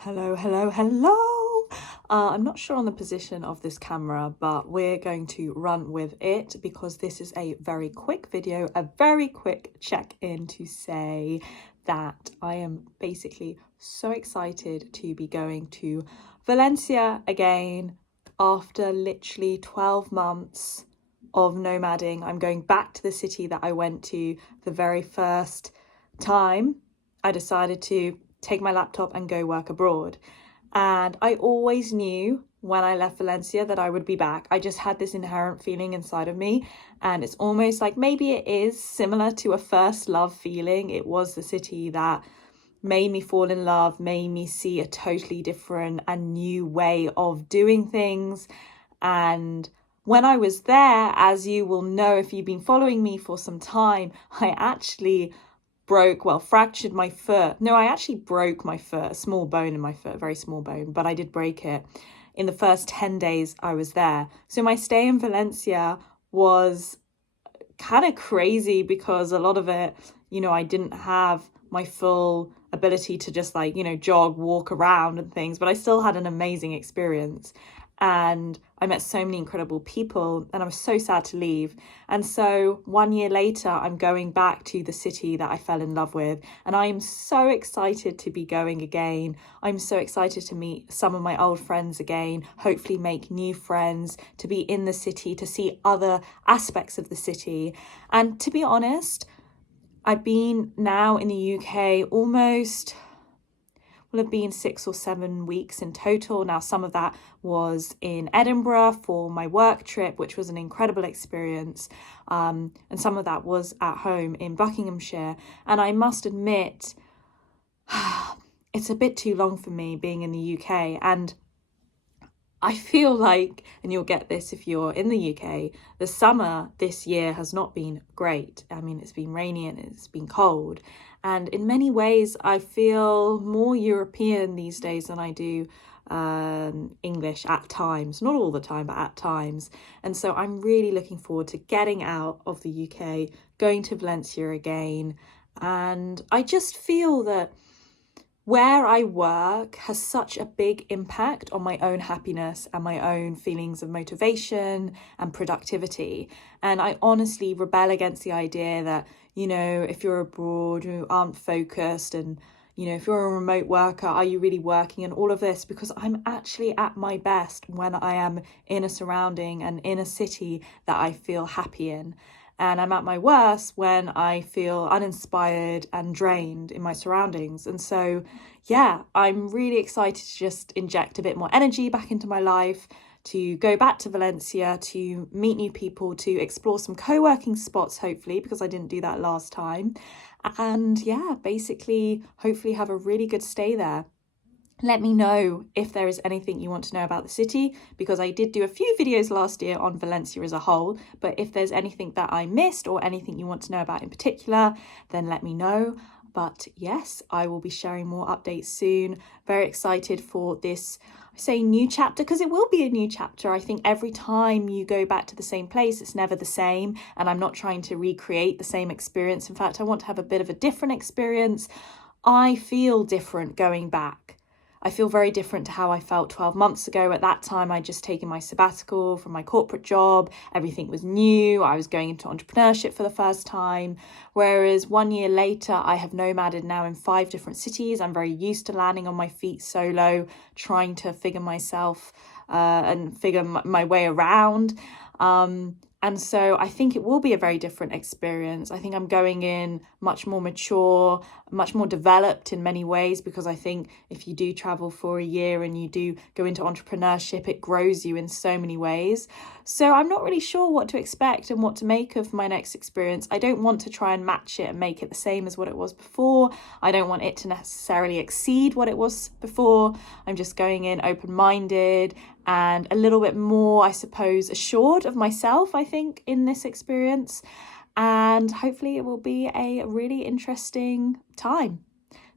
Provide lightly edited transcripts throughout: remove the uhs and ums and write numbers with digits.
Hello. I'm not sure on the position of this camera, but we're going to run with it because this is a very quick video, a very quick check-in to say that I am basically so excited to be going to Valencia again after literally 12 months of nomading. I'm going back to the city that I went to the very first time I decided to take my laptop and go work abroad. And I always knew when I left Valencia that I would be back. I just had this inherent feeling inside of me, and it's almost like maybe it is similar to a first love feeling. It was the city that made me fall in love, made me see a totally different and new way of doing things. And when I was there, as you will know if you've been following me for some time, I actually fractured my foot. No, I actually broke my foot, a small bone in my foot, a very small bone, but I did break it in the first 10 days I was there. So my stay in Valencia was kind of crazy because a lot of it, I didn't have my full ability to just jog, walk around and things, but I still had an amazing experience. And I met so many incredible people, and I was so sad to leave. And so 1 year later, I'm going back to the city that I fell in love with, and I am so excited to be going again. I'm so excited to meet some of my old friends again, hopefully make new friends, to be in the city, to see other aspects of the city. And to be honest, I've been now in the UK will have been 6 or 7 weeks in total. Now, some of that was in Edinburgh for my work trip, which was an incredible experience. And some of that was at home in Buckinghamshire. And I must admit, it's a bit too long for me being in the UK. And I feel like, and you'll get this if you're in the UK, the summer this year has not been great. I mean, it's been rainy and it's been cold. And in many ways, I feel more European these days than I do English at times. Not all the time, but at times. And so I'm really looking forward to getting out of the UK, going to Valencia again. And I just feel that where I work has such a big impact on my own happiness and my own feelings of motivation and productivity. And I honestly rebel against the idea that, if you're abroad, you aren't focused, and, if you're a remote worker, are you really working, and all of this, because I'm actually at my best when I am in a surrounding and in a city that I feel happy in. And I'm at my worst when I feel uninspired and drained in my surroundings. And so, I'm really excited to just inject a bit more energy back into my life, to go back to Valencia, to meet new people, to explore some co-working spots, hopefully, because I didn't do that last time. And basically, hopefully have a really good stay there. Let me know if there is anything you want to know about the city, because I did do a few videos last year on Valencia as a whole, but if there's anything that I missed or anything you want to know about in particular, then let me know. But yes, I will be sharing more updates soon. Very excited for this, I say new chapter, because it will be a new chapter. I think every time you go back to the same place, it's never the same. And I'm not trying to recreate the same experience. In fact, I want to have a bit of a different experience. I feel different going back. I feel very different to how I felt 12 months ago. At that time, I'd just taken my sabbatical from my corporate job. Everything was new. I was going into entrepreneurship for the first time. Whereas 1 year later, I have nomaded now in 5 different cities. I'm very used to landing on my feet solo, trying to figure myself and figure my way around. And so I think it will be a very different experience. I think I'm going in much more mature, much more developed in many ways, because I think if you do travel for a year and you do go into entrepreneurship, it grows you in so many ways. So I'm not really sure what to expect and what to make of my next experience. I don't want to try and match it and make it the same as what it was before. I don't want it to necessarily exceed what it was before. I'm just going in open-minded and a little bit more, I suppose, assured of myself, I think, in this experience. And hopefully it will be a really interesting time.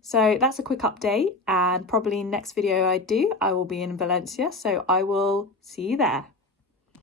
So that's a quick update, and probably next video I will be in Valencia. So I will see you there.